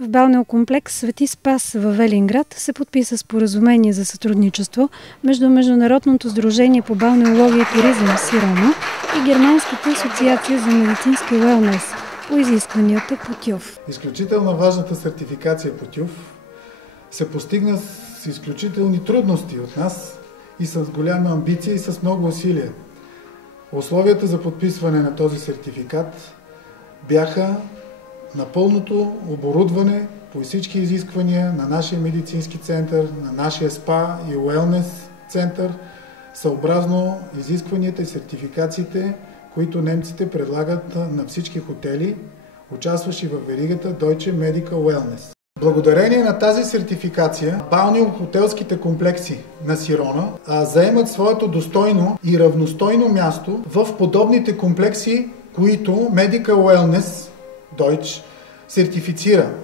В балнеокомплекс Свети Спас във Велинград се подписа споразумение за сътрудничество между Международното сдружение по балнеология и туризъм Сирона и Германската асоциация за медицински уелнес по изискванията по ТЮВ. Изключително важната сертификация по ТЮВ се постигна с изключителни трудности от нас и с голяма амбиция и с много усилия. Условията за подписване на този сертификат бяха на пълното оборудване по всички изисквания на нашия медицински център, на нашия СПА и уелнес център, съобразно изискванията и сертификациите, които немците предлагат на всички хотели, участващи в веригата Deutsche Medical Wellness. Благодарение на тази сертификация, балнео-хотелските комплекси на Сирона заемат своето достойно и равностойно място в подобните комплекси, които Medical Wellness Deutsch сертифицира.